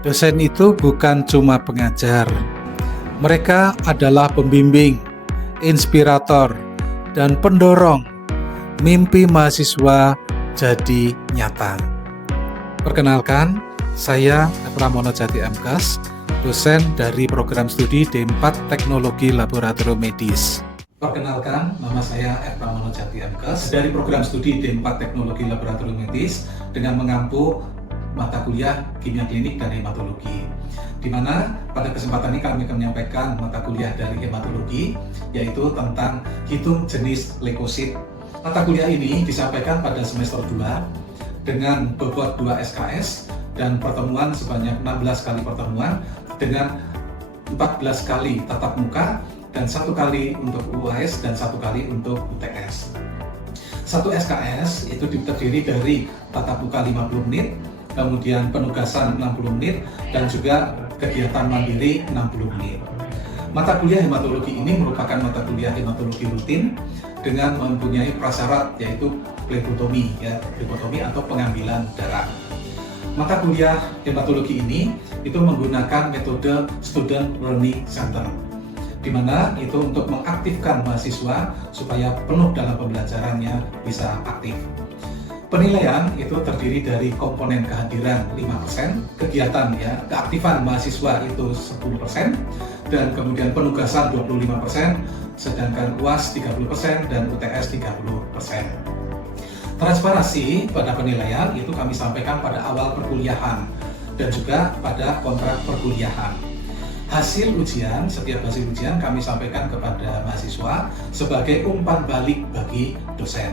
Dosen itu bukan cuma pengajar, mereka adalah pembimbing, inspirator, dan pendorong mimpi mahasiswa jadi nyata. Perkenalkan, saya Pramono Jati MKes, dosen dari program studi D4 Teknologi Laboratorium Medis. Perkenalkan, nama saya Pramono Jati MKes dari program studi D4 Teknologi Laboratorium Medis dengan mengampu mata kuliah kimia klinik dan hematologi, di mana pada kesempatan ini kami akan menyampaikan mata kuliah dari hematologi, yaitu tentang hitung jenis leukosit. Mata kuliah ini disampaikan pada semester 2 dengan bobot 2 SKS dan pertemuan sebanyak 16 kali pertemuan dengan 14 kali tatap muka dan 1 kali untuk UAS dan 1 kali untuk UTS. 1 SKS itu terdiri dari tatap muka 50 menit, kemudian penugasan 60 menit, dan juga kegiatan mandiri 60 menit. Mata kuliah hematologi ini merupakan mata kuliah hematologi rutin dengan mempunyai prasyarat yaitu plebotomi, plebotomi atau pengambilan darah. Mata kuliah hematologi ini itu menggunakan metode Student Learning Center, di mana itu untuk mengaktifkan mahasiswa supaya penuh dalam pembelajarannya bisa aktif. Penilaian itu terdiri dari komponen kehadiran 5%, kegiatan keaktifan mahasiswa itu 10%, dan kemudian penugasan 25%, sedangkan UAS 30% dan UTS 30%. Transparansi pada penilaian itu kami sampaikan pada awal perkuliahan dan juga pada kontrak perkuliahan. Hasil ujian, setiap hasil ujian kami sampaikan kepada mahasiswa sebagai umpan balik bagi dosen.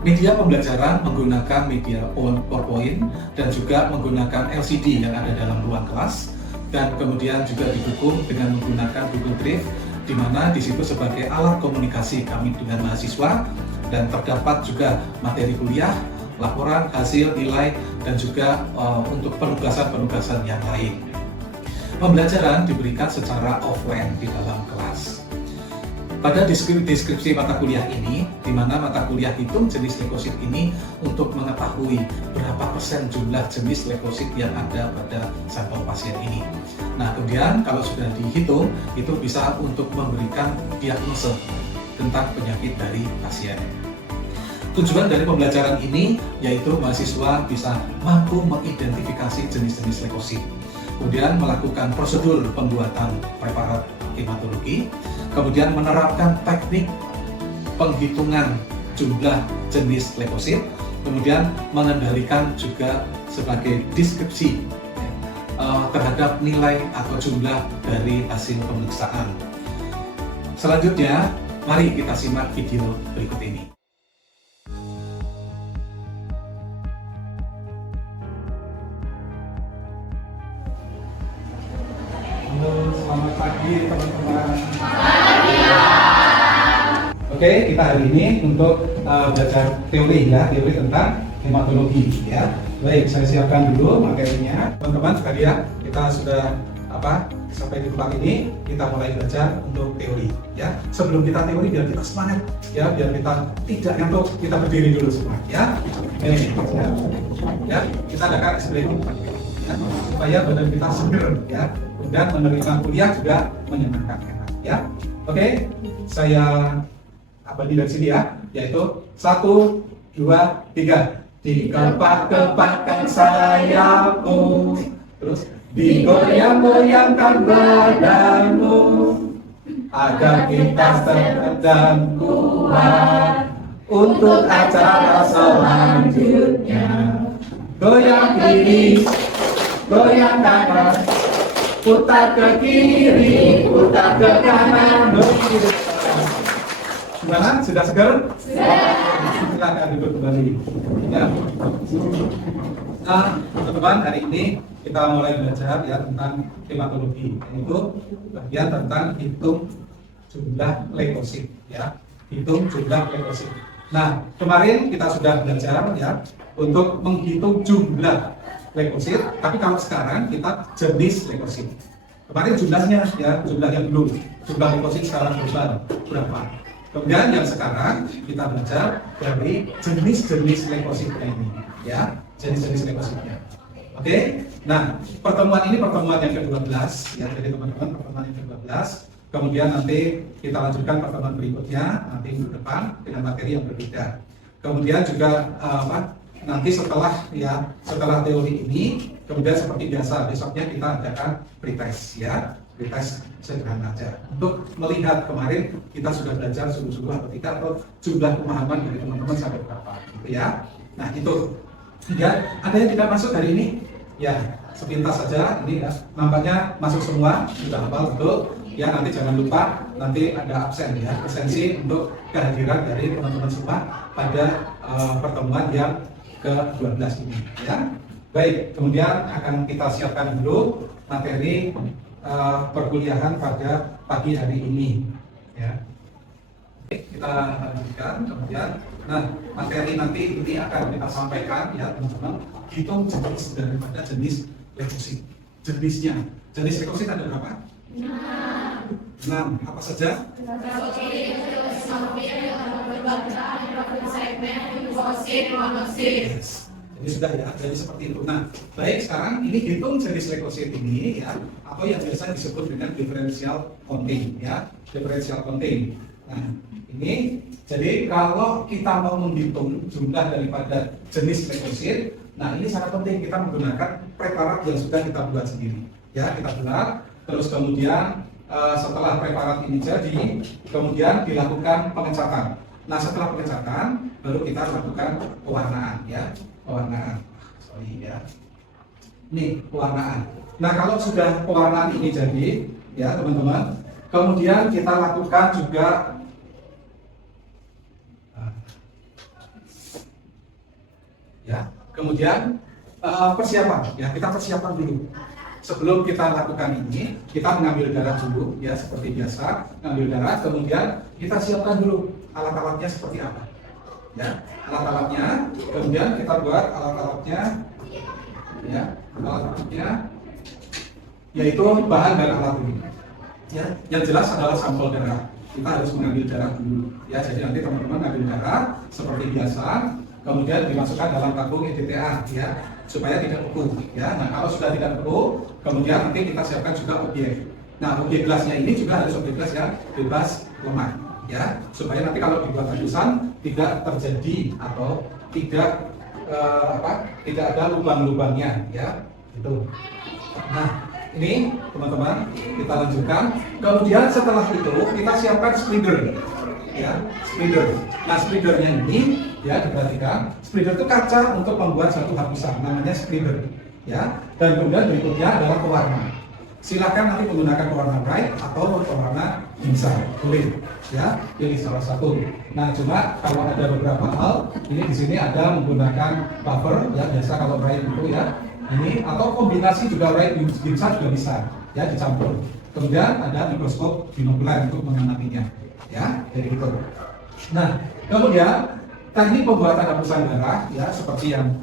Media pembelajaran menggunakan media PowerPoint dan juga menggunakan LCD yang ada dalam ruang kelas, dan kemudian juga didukung dengan menggunakan Google Drive, di mana di situ sebagai alat komunikasi kami dengan mahasiswa, dan terdapat juga materi kuliah, laporan, hasil, nilai, dan juga untuk penugasan-penugasan yang lain. Pembelajaran diberikan secara offline di dalam kelas. Pada deskripsi mata kuliah ini, di mana mata kuliah hitung jenis leukosit ini untuk mengetahui berapa persen jumlah jenis leukosit yang ada pada sampel pasien ini. Nah, kemudian kalau sudah dihitung, itu bisa untuk memberikan diagnosa tentang penyakit dari pasien. Tujuan dari pembelajaran ini yaitu mahasiswa bisa mampu mengidentifikasi jenis-jenis leukosit, kemudian melakukan prosedur pembuatan preparat hematologi, kemudian menerapkan teknik penghitungan jumlah jenis leukosit, kemudian mengendalikan juga sebagai deskripsi terhadap nilai atau jumlah dari hasil pemeriksaan. Selanjutnya, mari kita simak video berikut ini. Halo, selamat pagi teman-teman. Oke, kita hari ini untuk belajar teori tentang hematologi ya. Baik, saya siapkan dulu materinya. Teman-teman sekalian, kita sudah sampai di tempat ini, kita mulai belajar untuk teori ya. Sebelum kita teori, biar kita semangat ya, biar kita tidak ngantuk, kita berdiri dulu semua ya. Ya, kita adakan explaining ya, supaya badan kita seger ya, dan menerima kuliah juga menyenangkan ya. Oke, saya abadi dari sini ya, yaitu 1, 2, 3. Dikepak-kepakkan sayapmu, terus digoyang-goyangkan badanmu, agar kita sehat dan kuat untuk acara selanjutnya. Goyang kiri, goyang kanan, putar ke kiri, putar ke kanan. Gimana? Sudah segar? Silakan duduk kembali. Ya. Nah, teman-teman, hari ini kita mulai belajar ya tentang hematologi, yaitu bagian tentang hitung jumlah leukosit ya. Hitung jumlah leukosit. Nah, kemarin kita sudah belajar ya untuk menghitung jumlah leukosit, tapi kalau sekarang kita jenis leukosit. Kemarin jumlahnya ya, jumlahnya belum. Jumlah leukosit sekarang berapa? Kemudian yang sekarang kita belajar dari jenis-jenis leukositnya ini, ya, jenis-jenis leukositnya. Oke. Nah, pertemuan ini pertemuan yang ke-12 ya. Jadi teman-teman, pertemuan yang ke-12. Kemudian nanti kita lanjutkan pertemuan berikutnya nanti minggu depan dengan materi yang berbeda. Kemudian juga nanti setelah teori ini, kemudian seperti biasa besoknya kita adakan pretest ya. Pretest sederhana aja untuk melihat kemarin kita sudah belajar sungguh-sungguh atau tidak, atau jumlah pemahaman dari teman-teman sampai berapa gitu ya. Nah itu ya, ada yang tidak masuk hari ini ya, sepintas saja ini ya, nampaknya masuk semua, sudah hafal betul ya. Nanti jangan lupa nanti ada absen ya, absensi untuk kehadiran dari teman-teman semua pada pertemuan yang ke-12 ini ya. Baik, kemudian akan kita siapkan dulu materi perkuliahan pada pagi hari ini ya. Kita lanjutkan kemudian. Nah, materi nanti ini akan kita sampaikan ya teman-teman, hitung jenis daripada jenis leukosit. Jenis leukosit ada berapa? 6. Apa saja? Yes. Jadi sudah ya, jadi seperti itu. Nah, baik, sekarang ini hitung jenis leukosit ini ya, atau yang biasa disebut dengan differential counting ya, differential counting. Nah, ini jadi kalau kita mau menghitung jumlah daripada jenis leukosit, nah ini sangat penting kita menggunakan preparat yang sudah kita buat sendiri ya, kita buat. Terus kemudian setelah preparat ini jadi, kemudian dilakukan pengecatan. Nah setelah pengecatan baru kita lakukan pewarnaan ya, pewarnaan. Sorry ya, ini pewarnaan. Nah kalau sudah pewarnaan ini jadi ya teman-teman, kemudian kita lakukan juga ya, kemudian persiapan ya, kita persiapan dulu. Sebelum kita lakukan ini, kita mengambil darah dulu ya, seperti biasa, mengambil darah, kemudian kita siapkan dulu alat-alatnya seperti apa ya, alat-alatnya, kemudian kita buat alat-alatnya ya, alat-alatnya yaitu bahan dan alat ini ya. Yang jelas adalah sampel darah, kita harus mengambil darah dulu ya. Jadi nanti teman-teman mengambil darah seperti biasa, kemudian dimasukkan dalam tabung EDTA ya, supaya tidak beku ya. Nah kalau sudah tidak beku, kemudian nanti kita siapkan juga objek. Nah objek gelasnya ini juga harus objek gelas yang bebas lemak ya, supaya nanti kalau dibuat halusan tidak terjadi atau tidak tidak ada lubang-lubangnya ya itu. Nah ini teman-teman kita lanjutkan. Kemudian setelah itu kita siapkan spreader ya, spreader. Nah spreadernya ini ya, diperhatikan, spreader itu kaca untuk membuat satu hapusan, namanya spreader ya. Dan kemudian berikutnya adalah pewarna. Silakan nanti menggunakan pewarna bright atau pewarna insar, boleh ya, pilih salah satu. Nah cuma kalau ada beberapa hal, ini di sini ada menggunakan buffer ya, biasa kalau bright itu ya ini, atau kombinasi juga bright insar juga bisa ya, dicampur. Kemudian ada mikroskop binokular untuk mengamatinya ya, jadi itu. Nah kemudian teknik pembuatan hapusan darah ya, seperti yang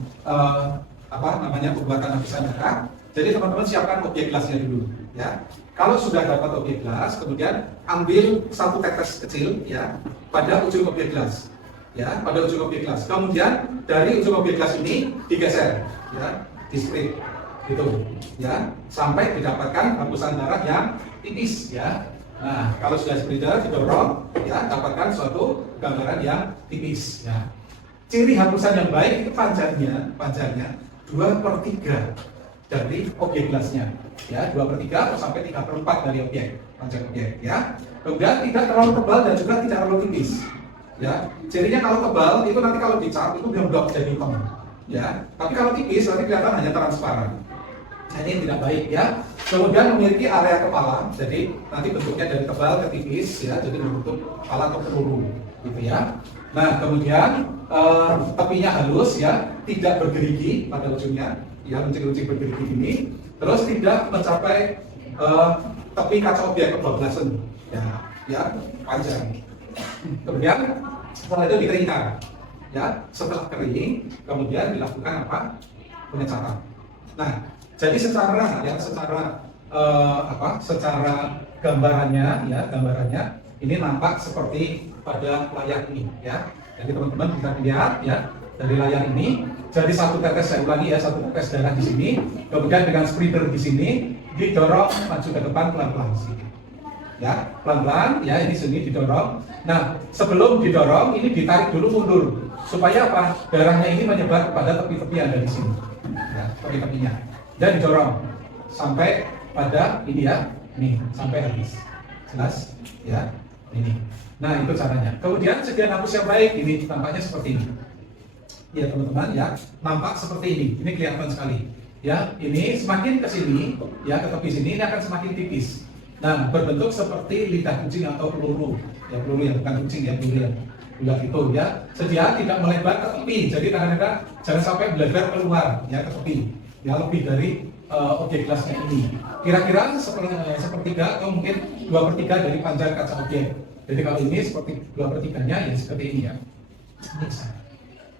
pembuatan hapusan darah. Jadi teman-teman siapkan objek gelasnya dulu ya. Kalau sudah dapat objek gelas, kemudian ambil satu tetes kecil ya pada ujung objek gelas ya, pada ujung objek gelas. Kemudian dari ujung objek gelas ini digeser ya, di split gitu ya, sampai didapatkan hapusan darah yang tipis ya. Nah, kalau sudah spreader didorong ya, dapatkan suatu gambaran yang tipis ya. Ciri hapusan yang baik itu panjangnya 2/3 dari objek gelasnya ya, 2/3 atau sampai 3/4 dari panjang objek ya. Kemudian tidak terlalu tebal dan juga tidak terlalu tipis ya. Cirinya kalau tebal itu nanti kalau dicat itu blok jadi hitam ya, tapi kalau tipis nanti kelihatan hanya transparan. Nah, ini tidak baik ya. Kemudian memiliki area kepala, jadi nanti bentuknya dari tebal ke tipis ya, jadi berbentuk kepala atau peluru gitu ya. Nah kemudian tepinya halus ya, tidak bergerigi pada ujungnya ya, runcing-runcing bergerigi ini, terus tidak mencapai tepi kaca objek kebablasan ya, panjang. Kemudian setelah itu dikeringkan ya, setelah kering kemudian dilakukan pengecatan. Nah jadi secara gambarannya ya, ini nampak seperti pada layar ini ya. Jadi teman-teman bisa lihat ya, dari layar ini. Jadi satu tetes, saya ulangi ya, satu tetes darah di sini, kemudian dengan spreader di sini didorong maju ke depan pelan-pelan sini. Ya, pelan-pelan ya, ini sini didorong. Nah, sebelum didorong ini ditarik dulu mundur supaya apa? Darahnya ini menyebar kepada tepi-tepi yang ada di sini. Ya, tepi-tepinya. Dan didorong sampai pada ini ya, ini sampai habis. Jelas? Ya, ini. Nah, itu caranya. Kemudian sedia nafas yang baik ini tampaknya seperti ini. Ya teman-teman ya, nampak seperti ini. Ini kelihatan sekali. Ya, ini semakin ke sini, ya ke tepi sini ini akan semakin tipis. Nah, berbentuk seperti lidah kucing atau peluru. Ya peluru ya, bukan kucing ya, peluru ya. Bulat itu ya. Sedia tidak melebar ke tepi. Jadi kadang-kadang jangan sampai melebar keluar ya ke tepi. Ya lebih dari objek gelasnya ini. Kira-kira sepertiga atau mungkin 2/3 dari panjang kaca objek. Jadi kalau ini seperti 2/3-nya ya seperti ini ya.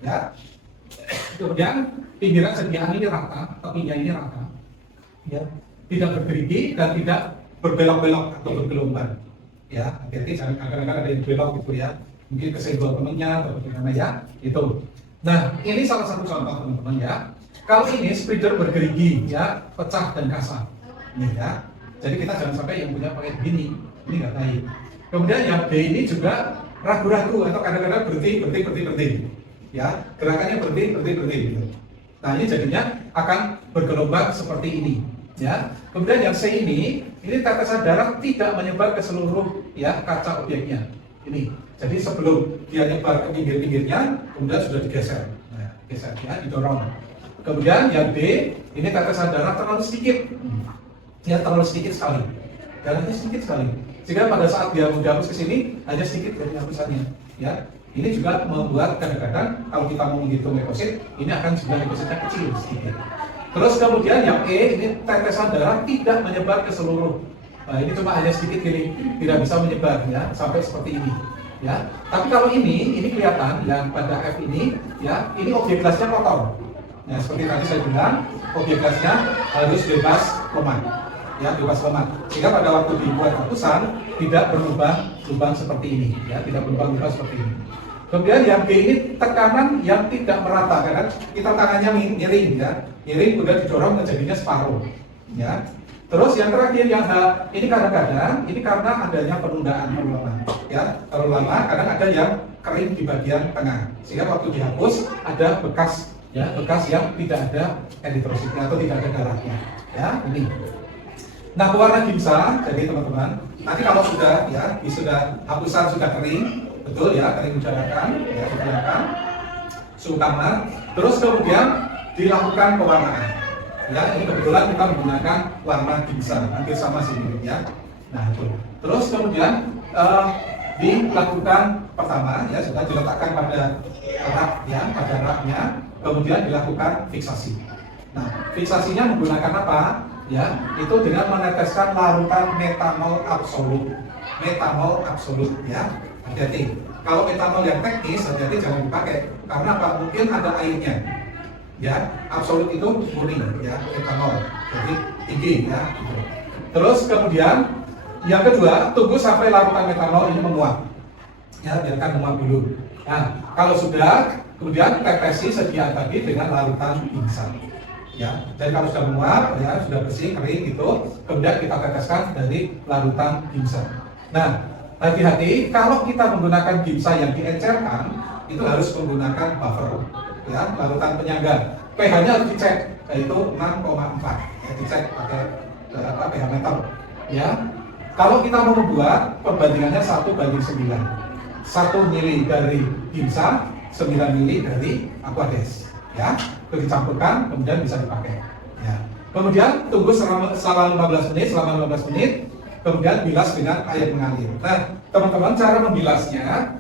Ya. Kemudian pinggiran sediaan ini rata, tepinya ini rata. Ya. Tidak bergerigi dan tidak berbelok-belok atau bergelombang. Ya, hati-hati jangan kadang-kadang ada yang belok gitu ya. Mungkin kesenggol temennya atau bagaimana ya, itu. Nah, ini salah satu contoh teman-teman ya. Kalau ini spreader bergerigi ya, pecah dan kasar. Ini ya. Jadi kita jangan sampai yang punya pakai begini, ini nggak baik. Kemudian yang B ini juga ragu-ragu atau kadang-kadang berhenti. Ya, gerakannya berhenti gitu. Nah, ini jadinya akan bergelombang seperti ini. Ya, kemudian yang C ini tetesan darah tidak menyebar ke seluruh ya kaca objeknya. Ini, jadi sebelum dia nyebar ke pinggir-pinggirnya, kemudian sudah digeser. Nah, geser ya, didorong. Kemudian yang D, ini tetesan darah terlalu sedikit. Ya, terlalu sedikit sekali. Darahnya sedikit sekali. Sehingga pada saat dia menghapus ke sini hanya sedikit dari hapusannya. Ya, ini juga membuat kadang-kadang kalau kita mau menghitung leukosit, ini akan jumlah leukositnya kecil sedikit. Terus kemudian yang E, ini tetesan darah tidak menyebar ke seluruh. Nah, ini cuma hanya sedikit gini, tidak bisa menyebar ya, sampai seperti ini. Ya, tapi kalau ini kelihatan yang pada F ini, ya, ini objek gelasnya kotor. Nah, seperti tadi saya bilang, objek gelasnya harus bebas lemak. Ya, bebas lemak. Sehingga pada waktu dibuat hapusan tidak berlubang seperti ini, ya, tidak berlubang seperti ini. Kemudian yang B ini tekanan yang tidak merata, kan? Kita tangannya miring, ya, miring udah didorong menjadinya separuh, ya. Terus yang terakhir yang H ini kadang-kadang ini karena adanya penundaan terlalu lama, ya, terlalu lama. Kadang ada yang kering di bagian tengah, sehingga waktu dihapus ada bekas, ya, bekas yang tidak ada eritrositnya atau tidak ada darahnya, ya, ini. Nah, pewarna gimsa, jadi teman-teman, nanti kalau sudah, ya, sudah hapusan sudah kering. Betul ya, kering udarakan, ya, udarakan suhu kamar. Terus kemudian dilakukan pewarnaan. Ya, ini kebetulan kita menggunakan warna gimsa, hampir sama sih ya. Nah itu. Terus kemudian dilakukan pertama, ya, sudah diletakkan pada rak, ya, pada raknya. Kemudian dilakukan fiksasi. Nah, fiksasinya menggunakan apa? Ya, itu dengan meneteskan larutan metanol absolut. Metanol absolut, ya. Hati-hati. Kalau metanol yang teknis, hati-hati jangan dipakai. Karena apa? Mungkin ada airnya. Ya, absolut itu murni, ya, metanol. Jadi tinggi, ya. Terus kemudian yang kedua, tunggu sampai larutan metanol ini menguap. Ya, biarkan menguap dulu. Nah, kalau sudah, kemudian tetesi sediaan tadi dengan larutan gimsa. Ya, jadi kalau sudah menguap, ya, sudah bersih, kering gitu, kemudian kita teteskan dari larutan gimsa. Nah, hati-hati, kalau kita menggunakan gimsa yang diencerkan, itu harus menggunakan buffer, ya, larutan penyangga. pH-nya harus dicek, yaitu 6,4. Ya, dicek pakai pH meter. Ya, kalau kita mau membuat perbandingannya 1:9. 1 mili dari gimsa, 9 mili dari aquades. Ya, itu dicampurkan, kemudian bisa dipakai. Ya. Kemudian tunggu selama 15 menit. Kemudian bilas dengan air mengalir. Nah, teman-teman, cara membilasnya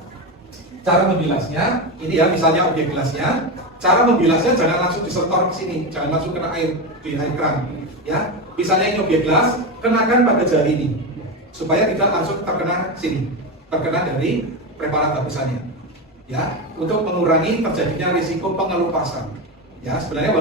ini ya, misalnya objek gelasnya, cara membilasnya jangan langsung disetor ke sini, jangan langsung kena air di air keran, ya. Misalnya ini objek gelas, kenakan pada jari ini, supaya tidak langsung terkena sini, terkena dari preparat hapusannya, ya, untuk mengurangi terjadinya risiko pengelupasan, Ya, sebenarnya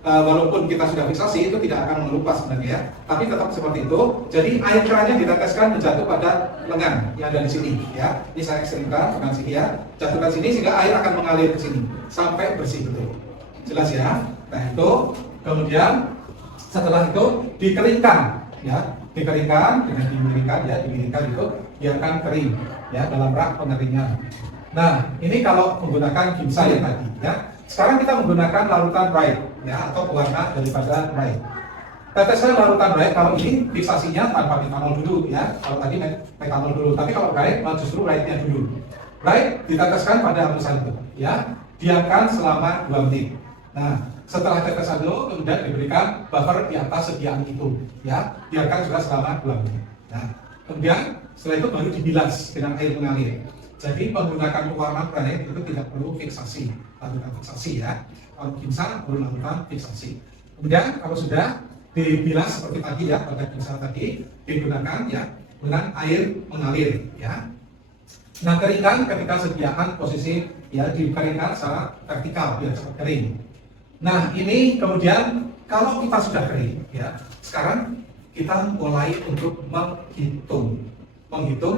walaupun kita sudah fiksasi itu tidak akan mengelupas sebenarnya ya, tapi tetap seperti itu. Jadi air kerannya diteteskan menjatuh pada lengan yang ada di sini ya. Ini saya ekstrimkan lengan sini ya, jatuhkan sini sehingga air akan mengalir ke sini sampai bersih betul. Jelas ya. Nah itu kemudian setelah itu dikeringkan ya, dikeringkan dengan dimiringkan itu biarkan kering ya dalam rak pengeringan. Nah ini kalau menggunakan gimsa yang tadi ya. Sekarang kita menggunakan larutan Wright ya, atau pewarna daripada Wright. Teteskan larutan Wright, kalau ini fiksasinya tanpa metanol dulu ya. Kalau tadi metanol dulu, tapi kalau Wright justru Wright-nya dulu. Wright diteteskan pada lapisan itu ya. Diamkan selama 2 menit. Nah, setelah tetesan dulu kemudian diberikan buffer di atas sediaan itu ya. Biarkan juga selama 2 menit. Nah, kemudian setelah itu baru dibilas dengan air mengalir. Jadi menggunakan pewarna Wright itu tidak perlu fiksasi, lakukan fiksasi ya. Kalau gimsa perlu lakukan fiksasi. Kemudian kalau sudah dibilas seperti tadi ya, pada gimsa tadi digunakan ya dengan air mengalir ya. Nah keringkan ketika sediaan posisi ya, dikeringkan secara vertikal biar cepat kering. Nah ini kemudian kalau kita sudah kering ya, sekarang kita mulai untuk menghitung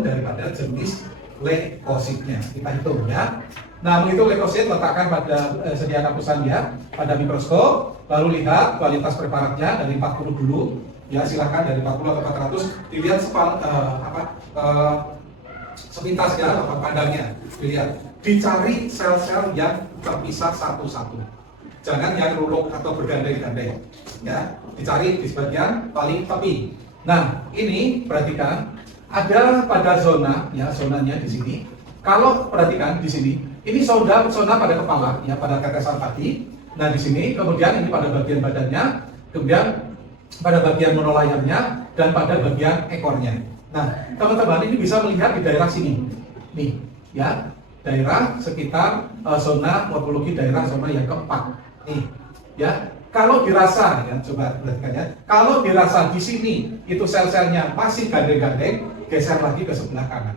daripada jenis leukositnya, kita hitung ya. Nah menghitung leukosit letakkan pada sediaan hapusan ya pada mikroskop, lalu lihat kualitas preparatnya dari 40 dulu ya, silakan dari 40 atau 400 dilihat sepintas ya letak pandangnya, dilihat, dicari sel-sel yang terpisah satu-satu, jangan yang ruluk atau bergandeng-gandeng ya, dicari di sebagian paling tepi. Nah ini perhatikan ada pada zona ya, zonanya di sini. Kalau perhatikan di sini, ini zona pada kepala ya, pada tetesan tadi. Nah di sini kemudian ini pada bagian badannya, kemudian pada bagian monolayarnya dan pada bagian ekornya. Nah teman-teman ini bisa melihat di daerah sini, nih ya, daerah sekitar zona morfologi daerah zona yang keempat, nih ya. Kalau dirasa ya, coba perhatikan ya, kalau dirasa di sini itu sel-selnya masih gandeng-gandeng, geser lagi ke sebelah kanan,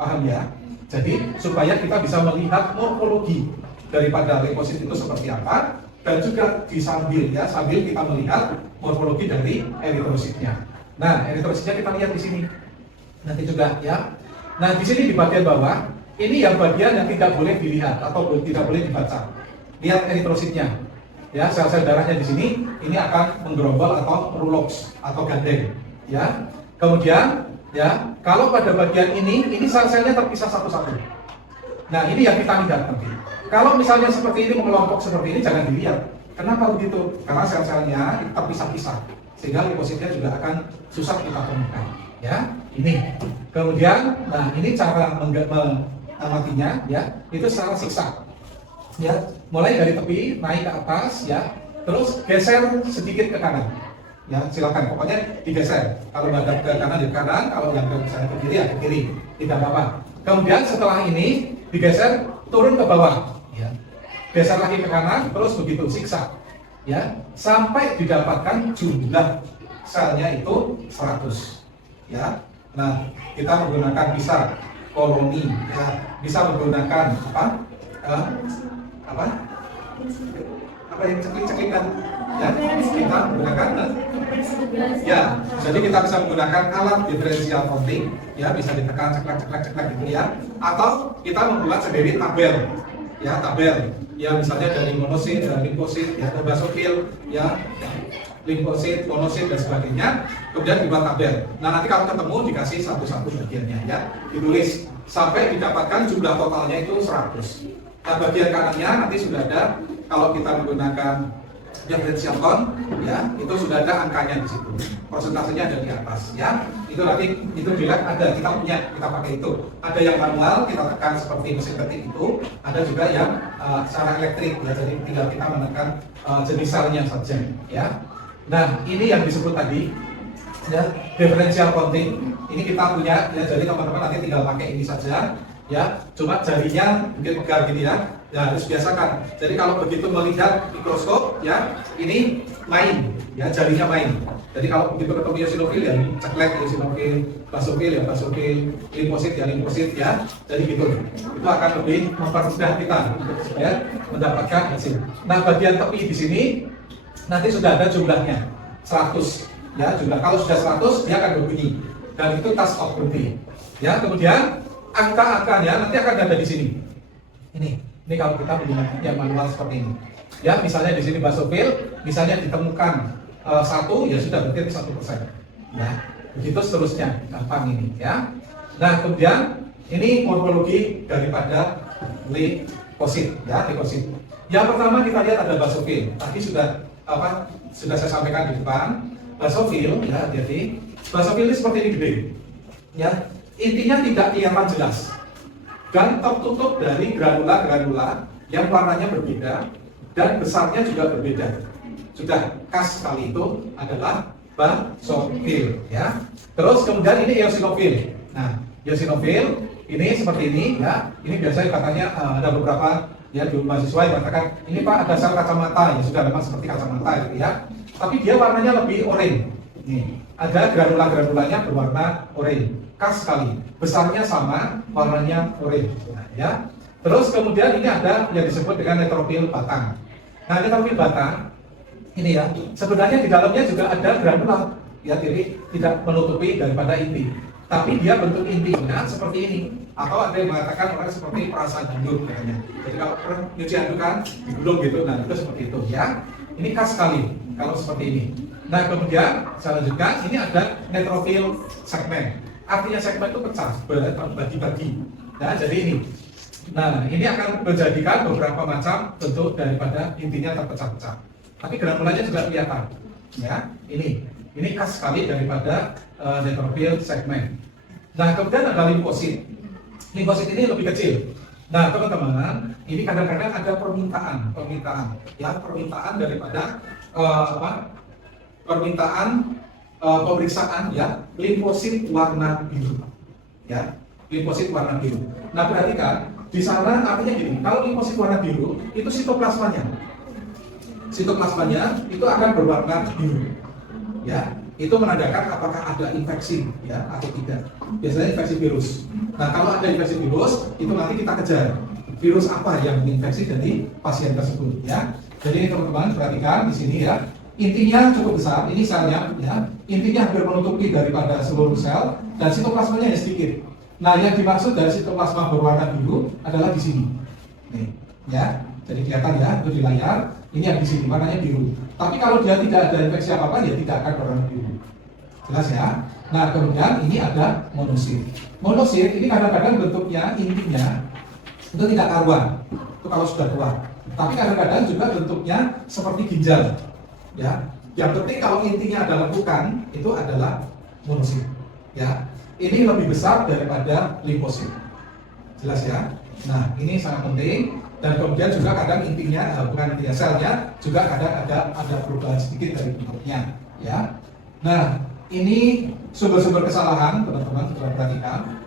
paham ya? Jadi supaya kita bisa melihat morfologi daripada leukosit itu seperti apa, dan juga sambil kita melihat morfologi dari eritrositnya. Nah eritrositnya kita lihat di sini nanti juga ya. Nah di sini di bagian bawah ini yang bagian yang tidak boleh dilihat atau tidak boleh dibaca. Lihat eritrositnya ya, sel-sel darahnya di sini ini akan menggerombol atau meruloks atau gandeng ya. Kemudian ya, kalau pada bagian ini sel-selnya terpisah satu-satu. Nah ini yang kita lihat nanti. Kalau misalnya seperti ini mengelompok seperti ini jangan dilihat. Kenapa begitu? Karena sel-selnya terpisah-pisah, sehingga leukositnya juga akan susah kita temukan. Ya, ini. Kemudian, nah ini cara mengamatinya ya, itu secara siksa. Ya, mulai dari tepi naik ke atas ya, terus geser sedikit ke kanan. Ya silakan, pokoknya digeser. Kalau badan ke kanan di kanan, kalau yang ke kiri ya ke kiri, tidak apa-apa. Kemudian setelah ini digeser turun ke bawah, ya. Geser lagi ke kanan, terus begitu siksa, ya, sampai didapatkan jumlah selnya itu 100, ya. Nah kita menggunakan bisa koloni, ya, bisa menggunakan apa yang ceklik-ceklikan. Ya, kita menggunakan ya, jadi kita bisa menggunakan alat diferensial counting ya, bisa ditekan ceklek gitu ya, atau kita membuat sendiri tabel ya, misalnya dari monosit, limfosit ya, basofil ya, limfosit, monosit dan sebagainya, kemudian dibuat tabel. Nah nanti kalau ketemu dikasih satu-satu bagiannya ya, ditulis sampai didapatkan jumlah totalnya itu 100. Nah bagian kanannya nanti sudah ada, kalau kita menggunakan differential count ya, itu sudah ada angkanya di situ, persentasenya ada di atas ya. Itu nanti itu dilihat ada, kita punya, kita pakai itu. Ada yang manual kita tekan seperti mesin ketik itu, ada juga yang secara elektrik ya, jadi tinggal kita menekan jenis selnya saja ya. Nah ini yang disebut tadi ya, differential counting. Ini kita punya ya, jadi teman-teman nanti tinggal pakai ini saja ya, cuma jarinya mungkin pegang gini ya, Ya, harus biasakan. Jadi kalau begitu melihat mikroskop, ya ini main, ya jarinya main. Jadi kalau begitu ketemu eosinofil ya ceklek eosinofil, basofil ya basofil, limfosit ya limfosit ya. Jadi gitu. Itu akan lebih mempermudah kita untuk supaya mendapatkan hasil. Nah, bagian tepi di sini nanti sudah ada jumlahnya 100 ya jumlah. Kalau sudah 100 dia akan berbunyi dan itu task of berhenti. Ya, kemudian angka-angkanya nanti akan ada di sini. Ini kalau kita menggunakan yang manual seperti ini. Ya, misalnya di sini basofil, misalnya ditemukan 1, ya sudah berarti 1%. Ya, begitu seterusnya, gampang ini ya. Nah, kemudian ini morfologi daripada leukosit, ya leukosit. Yang pertama kita lihat ada basofil. Tadi sudah saya sampaikan di depan. Basofil, ya, jadi basofil ini seperti ini gede. Ya, intinya tidak kelihatan jelas dan tertutup dari granula-granula yang warnanya berbeda dan besarnya juga berbeda. Sudah khas sekali itu adalah basofil ya. Terus kemudian ini eosinofil. Nah, eosinofil ini seperti ini ya. Ini biasanya katanya ada beberapa ya di mahasiswa yang mengatakan ini Pak ada sel kacamata ya sudah memang seperti kacamata gitu ya. Tapi dia warnanya lebih oranye. Nih, ada granula-granulanya berwarna oranye. Khas sekali, besarnya sama, warnanya oranye. Nah, ya. Terus kemudian ini ada yang disebut dengan neutrofil batang. Nah, neutrofil batang ini ya, sebenarnya di dalamnya juga ada granula. Ya, jadi tidak menutupi daripada inti. Tapi dia bentuk intinya seperti ini. Atau ada yang mengatakan orang seperti perasa handuk katanya. Jadi kalau pernah nyuci handuk kan, belum gitu, nah itu seperti itu ya. Ini khas sekali kalau seperti ini. Nah, kemudian saya lanjutkan, ini ada neutrofil segmen. Artinya segmen itu pecah, bagi-bagi. Nah, jadi ini. Nah, ini akan menjadikan beberapa macam bentuk daripada intinya terpecah-pecah. Tapi granulanya juga kelihatan. Ya, ini khas sekali daripada neutrofil segmen. Nah, kemudian ada limfosit. Limfosit ini lebih kecil. Nah, teman-teman, ini kadang-kadang ada permintaan daripada pemeriksaan ya limfosit warna biru ya limfosit warna biru. Nah, perhatikan di sana artinya gini, kalau limfosit warna biru itu sitoplasmanya itu akan berwarna biru ya, itu menandakan apakah ada infeksi ya atau tidak, biasanya infeksi virus. Nah, kalau ada infeksi virus itu nanti kita kejar virus apa yang menginfeksi dari pasien tersebut ya. Jadi teman-teman perhatikan di sini ya. Intinya cukup besar, ini selnya ya. Intinya hampir menutupi daripada seluruh sel dan sitoplasmanya hanya sedikit. Nah, yang dimaksud dari sitoplasma berwarna biru adalah di sini. Nih, ya. Jadi kelihatan ya, itu di layar. Ini yang di sini warnanya biru. Tapi kalau dia tidak ada infeksi apa-apa ya tidak akan berwarna biru. Jelas ya? Nah, kemudian ini ada monosit. Monosit ini kadang-kadang bentuknya intinya itu tidak karuan. Itu kalau sudah keluar. Tapi kadang-kadang juga bentuknya seperti ginjal. Ya, yang penting kalau intinya adalah bukan, itu adalah monosit. Ya, ini lebih besar daripada limfosit. Jelas ya? Nah, ini sangat penting. Dan kemudian juga kadang intinya, bukan intinya selnya, juga kadang ada perubahan sedikit dari bentuknya. Ya. Nah, ini sumber-sumber kesalahan, teman-teman sudah perhatikan.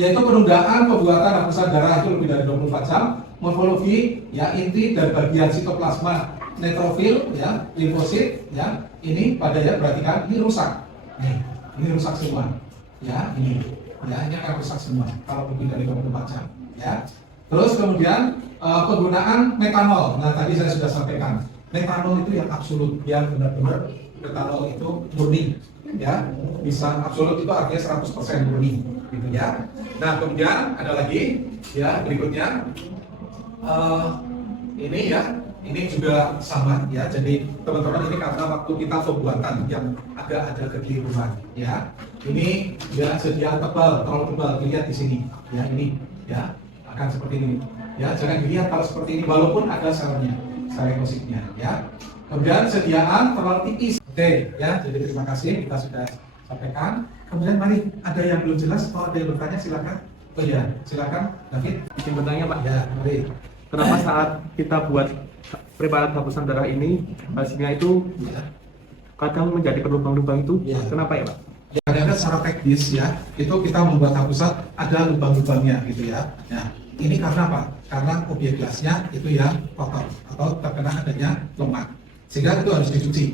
Yaitu penundaan pembuatan hapusan darah itu lebih dari 24 jam, morfologi, ya inti dan bagian sitoplasma neutrofil ya, limfosit ya, ini pada ya perhatikan ini rusak. Nih, ini rusak semua. Ya, ini akan rusak semua kalau lebih dari 24 jam ya. Terus kemudian penggunaan metanol. Nah, tadi saya sudah sampaikan. Metanol itu yang absolut, yang benar-benar metanol itu murni ya. Bisa absolut itu artinya 100% murni gitu ya. Nah, kemudian ada lagi ya berikutnya ini ya. Ini juga sama ya, jadi teman-teman ini karena waktu kita pembuatan yang agak ada kekeliruan ya. Ini ya sediaan tebal, terlalu tebal, dilihat di sini ya, ini ya akan seperti ini ya, jangan dilihat kalau seperti ini walaupun ada selnya, sel leukositnya ya. Kemudian sediaan terlalu tipis. Oke ya, jadi terima kasih kita sudah sampaikan. Kemudian mari ada yang belum jelas, kalau ada yang bertanya silakan. Oh iya, silakan David. Izin bertanya Pak. Ya, mari. Kenapa saat kita buat preparat hapusan darah ini hasilnya itu kadang menjadi berlubang-lubang itu? Ya. Kenapa ya Pak? Ya, kadang secara teknis ya, itu kita membuat hapusan ada lubang-lubangnya gitu ya. Nah, Ini karena apa? Karena objek gelasnya itu yang kotor atau terkena adanya lemak. Sehingga itu harus dicuci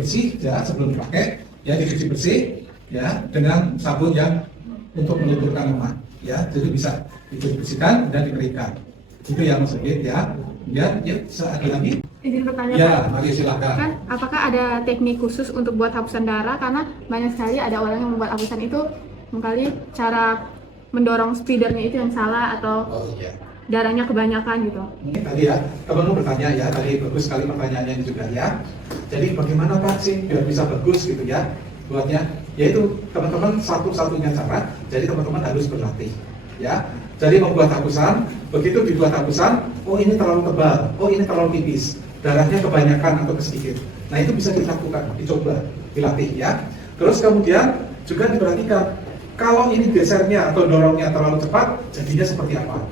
bersih ya sebelum dipakai, ya dicuci bersih ya dengan sabun yang untuk melenturkan lemak. Ya, jadi bisa dibersihkan dan dikeringkan. Itu yang maksudnya ya. Kemudian ya ada lagi. Izin bertanya, Ya, Pak. mari silakan. Kan, apakah ada teknik khusus untuk buat hapusan darah? Karena banyak sekali ada orang yang membuat hapusan itu mungkin cara mendorong spidernya itu yang salah atau Oh iya. darahnya kebanyakan gitu. Ini tadi ya, teman-teman bertanya ya, tadi bagus sekali pertanyaannya ini juga ya. Jadi bagaimana Pak sih biar bisa bagus gitu ya buatnya? Yaitu teman-teman satu-satunya cara, jadi teman-teman harus berlatih ya. Jadi membuat hapusan, begitu dibuat hapusan, oh ini terlalu tebal, oh ini terlalu tipis, darahnya kebanyakan atau sedikit. Nah itu bisa dilakukan, dicoba, dilatih ya. Terus kemudian juga diperhatikan, kalau ini gesernya atau dorongnya terlalu cepat, jadinya seperti apa?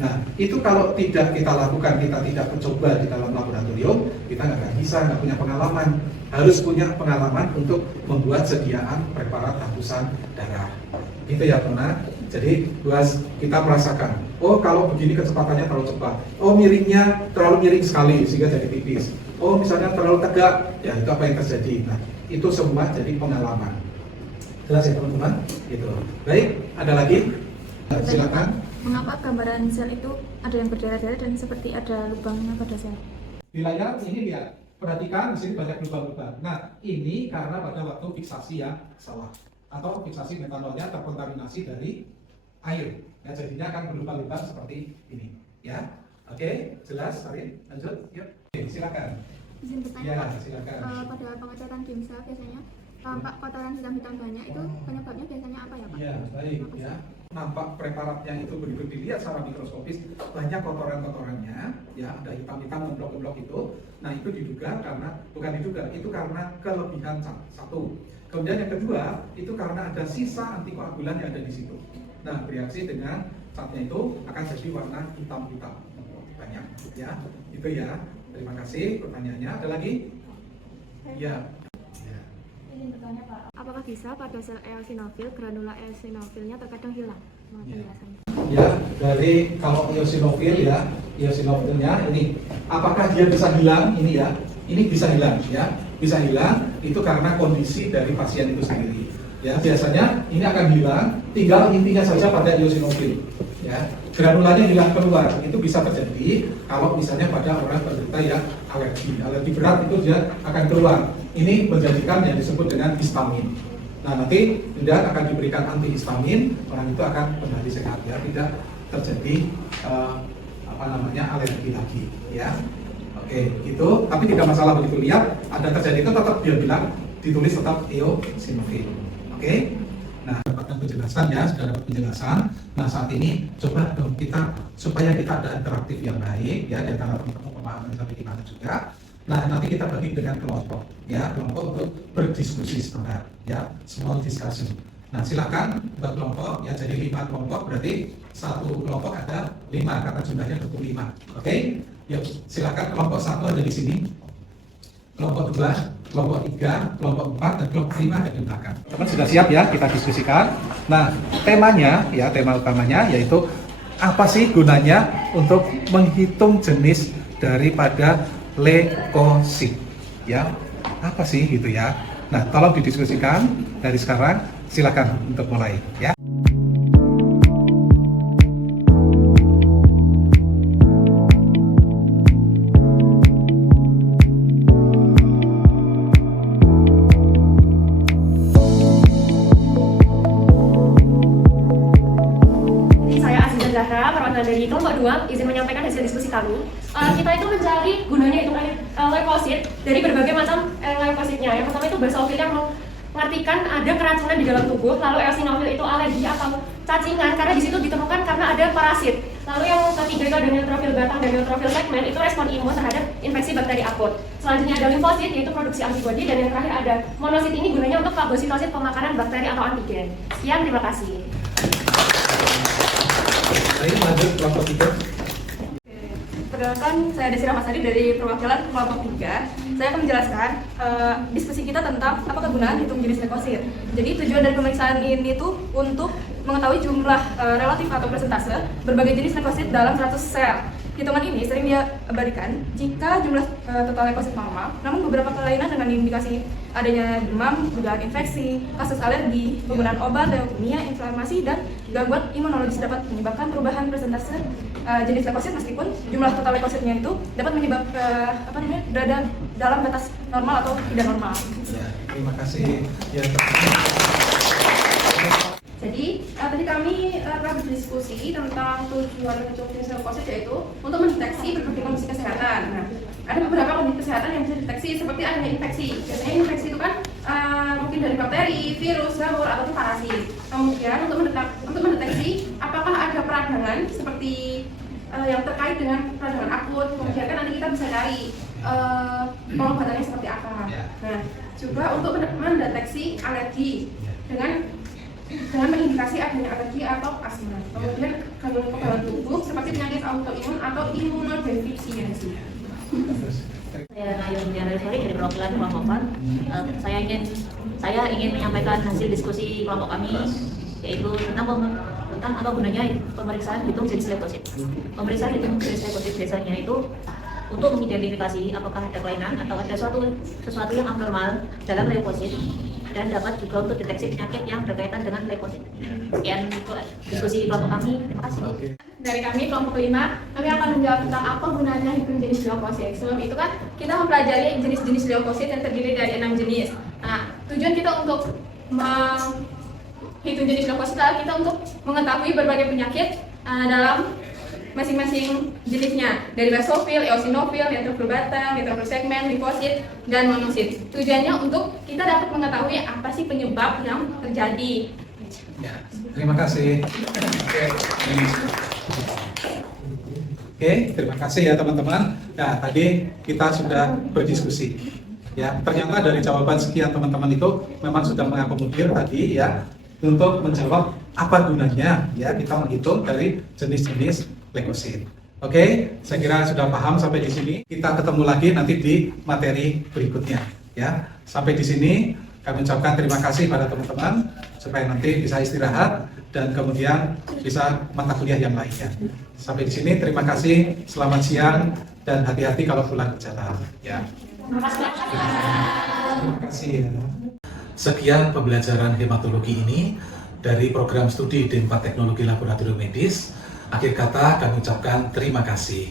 Nah, itu kalau tidak kita lakukan, kita tidak mencoba di dalam laboratorium, kita nggak bisa, nggak punya pengalaman. Harus punya pengalaman untuk membuat sediaan preparat hapusan darah. Gitu ya, Tona. Jadi, kita merasakan, oh kalau begini kecepatannya terlalu cepat. Oh miringnya terlalu miring sekali, sehingga jadi tipis. Oh misalnya terlalu tegak, ya itu apa yang terjadi. Nah, itu semua jadi pengalaman. Jelas ya teman-teman? Gitu. Baik, ada lagi? Silakan. Mengapa gambaran sel itu ada yang berdarah-darah dan seperti ada lubangnya pada sel? Di layar ini lihat, perhatikan di sini banyak lubang-lubang. Nah, ini karena pada waktu fiksasi yang salah atau fiksasi metanolnya terkontaminasi dari air. Ya, jadinya akan berlubang-lubang seperti ini. Ya, oke, jelas, Karin. Lanjut, yuk. Oke, silakan. Izin bertanya, Ya, Pak. silakan. Pada pengecekan dimsa biasanya tampak kotoran hitam-hitam banyak, itu penyebabnya biasanya apa ya, Pak? Ya, baik ya. Nampak preparatnya itu begitu dilihat secara mikroskopis banyak kotoran-kotorannya, ya ada hitam-hitam gemblok-gemblok itu. Nah itu diduga karena itu karena kelebihan satu. Kemudian yang kedua itu karena ada sisa antikoagulan yang ada di situ. Nah bereaksi dengan catnya itu akan jadi warna hitam-hitam banyak, ya itu ya. Terima kasih pertanyaannya. Ada lagi? Ya. Izin bertanya, Pak. Apakah bisa pada sel eosinofil granula eosinofilnya terkadang hilang? Mohon Ya. penjelasannya. Ya, dari kalau eosinofil ya, eosinofilnya ini apakah dia bisa hilang? Ini ya, ini bisa hilang ya, bisa hilang itu karena kondisi dari pasien itu sendiri. Ya, biasanya ini akan hilang, tinggal intinya saja pada eosinofil. Ya, granulanya hilang keluar, itu bisa terjadi kalau misalnya pada orang penderita yang alergi berat itu dia akan keluar. Ini menjadikan yang disebut dengan histamin. Nah nanti tidak akan diberikan antihistamin, orang itu akan kembali sehat ya, tidak terjadi alergi lagi ya. Oke gitu, tapi tidak masalah begitu lihat ada terjadi itu tetap dia bilang ditulis tetap eosinofil. Oke. Nah, dapatkan penjelasan ya, sudah dapat penjelasan. Nah, saat ini coba dong kita supaya kita ada interaktif yang baik ya, dan antara teman-teman pemahaman sampai di mana juga. Nah, nanti kita bagi dengan kelompok ya, kelompok untuk berdiskusi sebentar ya, small discussion. Nah, silakan buat kelompok ya, jadi 5 kelompok berarti satu kelompok ada 5 karena jumlahnya 25. Oke? Yuk, silakan kelompok 1 ada di sini. Kelompok 2, kelompok 3, kelompok 4, dan kelompok 5 ada di belakang. Teman sudah siap ya, kita diskusikan. Nah, temanya ya, tema utamanya yaitu apa sih gunanya untuk menghitung jenis daripada leukosit ya, apa sih gitu ya. Nah, tolong didiskusikan dari sekarang, silakan untuk mulai ya. Dari kelompok 2, izin menyampaikan hasil diskusi kami. Kita itu mencari gunanya hitung leukosit dari berbagai macam leukositnya. Yang pertama itu basofil yang mengartikan ada keracunan di dalam tubuh, lalu eosinofil itu alergi atau cacingan karena di situ ditemukan karena ada parasit. Lalu yang ketiga itu ada neutrofil batang dan neutrofil segmen, itu respon imun terhadap infeksi bakteri akut. Selanjutnya ada limfosit yaitu produksi antibodi, dan yang terakhir ada monosit, ini gunanya untuk fagositosit pemakaran bakteri atau antigen. Sekian, terima kasih. Baik, lanjut kelompok 3. Perkenalkan, saya Desi Rahmasari dari perwakilan kelompok 3. Saya akan menjelaskan diskusi kita tentang apa kegunaan hitung jenis leukosit. Jadi tujuan dari pemeriksaan ini tuh untuk mengetahui jumlah relatif atau persentase berbagai jenis leukosit dalam 100 sel. Hitungan ini sering dia berikan jika jumlah total leukosit normal, namun beberapa kelainan dengan indikasi adanya demam, dugaan infeksi, kasus alergi, penggunaan obat, leukemia, inflamasi, dan gangguan imunologis dapat menyebabkan perubahan persentase jenis leukosit meskipun jumlah total leukositnya itu dapat menyebabkan berada dalam batas normal atau tidak normal. Ya, terima kasih. Ya. Jadi tadi kami telah berdiskusi tentang tujuan hitung jenis leukosit, yaitu untuk mendeteksi berbagai kondisi kesehatan. Nah, ada beberapa kondisi kesehatan yang bisa dideteksi seperti adanya infeksi. Biasanya infeksi itu kan mungkin dari bakteri, virus, jamur, atau parasit. Kemudian untuk mendeteksi apakah ada peradangan seperti yang terkait dengan peradangan akut. Kemudian kan nanti kita bisa cari pengobatannya seperti apa. Nah, juga untuk mendeteksi alergi dengan mengindikasi adanya alergi atau asma. Kemudian gangguan kekebalan tubuh seperti penyakit autoimun atau imunodefisiensi. Saya Ayu Dianasari dari perwakilan kelompok 4. Saya ingin menyampaikan hasil diskusi kelompok kami, yaitu tentang apa gunanya pemeriksaan hitung jenis leukosit. Pemeriksaan hitung jenis leukosit biasanya itu untuk mengidentifikasi apakah ada kelainan atau ada sesuatu yang abnormal dalam leukosit, dan dapat juga untuk deteksi penyakit yang berkaitan dengan leukosit. Sekian diskusi kelompok kami. Terima kasih. Dari kami kelompok 5, kami akan menjawab tentang apa gunanya hitung jenis leukosit. Sebelum itu kan kita mempelajari jenis-jenis leukosit yang terdiri dari 6 jenis. Nah, tujuan kita untuk menghitung jenis leukosit adalah kita untuk mengetahui berbagai penyakit dalam masing-masing jenisnya, dari basofil, eosinofil, neutrofil beta, neutrofil segmen, limfosit, dan monosit. Tujuannya untuk kita dapat mengetahui apa sih penyebab yang terjadi. Ya, terima kasih. Oke, terima kasih ya teman-teman. Nah, tadi kita sudah berdiskusi. Ya, ternyata dari jawaban sekian teman-teman itu memang sudah mengakomodir tadi ya untuk menjawab apa gunanya ya kita menghitung dari jenis-jenis leukosit. Oke, saya kira sudah paham sampai di sini. Kita ketemu lagi nanti di materi berikutnya ya. Sampai di sini kami ucapkan terima kasih pada teman-teman supaya nanti bisa istirahat dan kemudian bisa mata kuliah yang lainnya. Sampai di sini terima kasih, selamat siang dan hati-hati kalau pulang ke jalan ya. Terima kasih ya. Sekian pembelajaran hematologi ini dari program studi D4 Teknologi Laboratorium Medis. Akhir kata kami ucapkan terima kasih.